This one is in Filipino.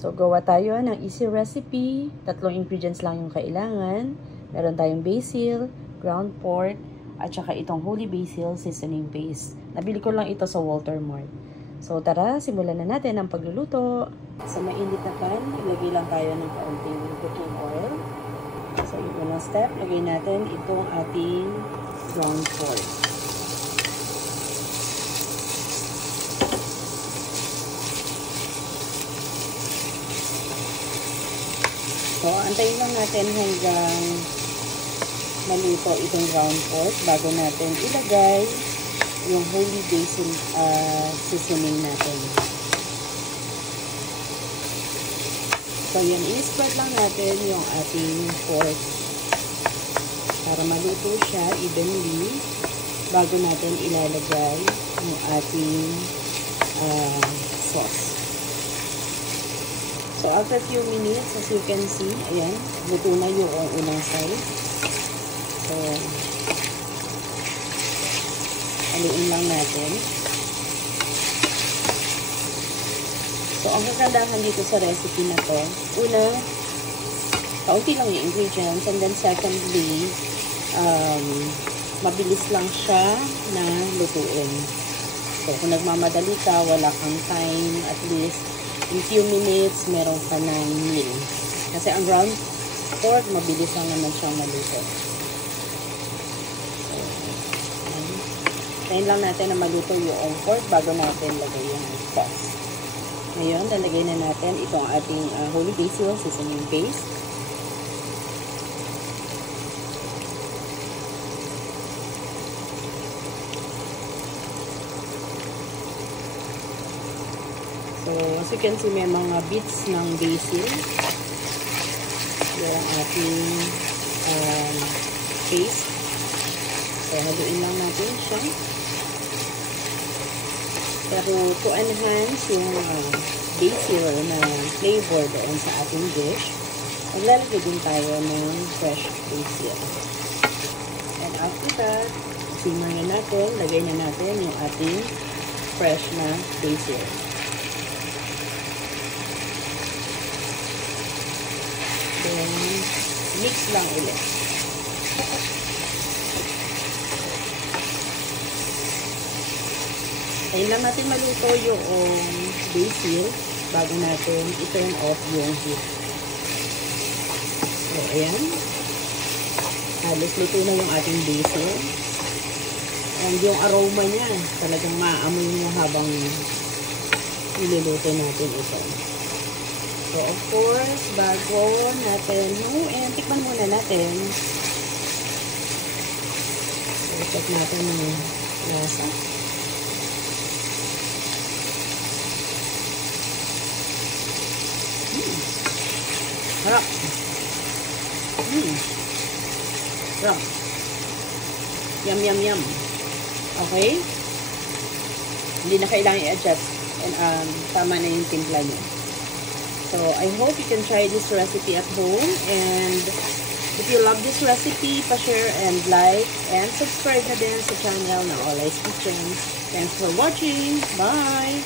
So, gawa tayo ng easy recipe. 3 ingredients lang yung kailangan. Meron tayong basil, ground pork, at saka itong holy basil seasoning paste. Nabili ko lang ito sa Walter Mart. So, tara, simulan na natin ang pagluluto. Sa mainit na pan, ilagay lang tayo ng kaunting cooking oil. So, yung unang step, lagay natin itong ating ground pork. So, antayin lang natin hanggang maluto itong ground pork bago natin ilagay yung holy basil seasoning natin. So, yan, i-spread lang natin yung ating pork para maluto siya evenly bago natin ilalagay yung ating sauce. So, after few minutes, as you can see, ayan, luto na yung unang side. So, haluin lang natin. So, ang kagandahan dito sa recipe na to, una, kaunti lang yung ingredients, and then secondly, mabilis lang siya na lutuin. So, kung nagmamadali ka, wala kang time, at least, in few minutes, meron ka ng meal. Kasi ang ground pork, mabilis lang naman siyang maluto. So, tayin lang natin na maluto yung pork bago natin lagay yung sauce. Ngayon, lalagay na natin itong ating holy basil seasoning paste. So, as you can see, may mga bits ng basil. Yan ang ating paste. So, haluin lang natin siya. Pero, to enhance yung basil na flavor doon sa ating dish, maglalagay din tayo ng fresh basil. And after that, simmer na natin, lagay na natin yung ating fresh na basil. Then, mix lang ulit. Tayin lang natin maluto yung basil bago natin i-turn off yung heat. So, ayan. Halos luto na yung ating basil. And yung aroma niya, talagang maamoy mo habang niluluto natin ito. So, of course, bago natin, tikman muna natin. So, check natin yung lasa. Harap. Harap. Yum, yum, yum. Okay? Hindi na kailangan i-adjust. And, tama na yung timpla niya. So, I hope you can try this recipe at home, and if you love this recipe, pa-share and like, and subscribe na din sa channel na Olai's Kitchen. Thanks for watching. Bye!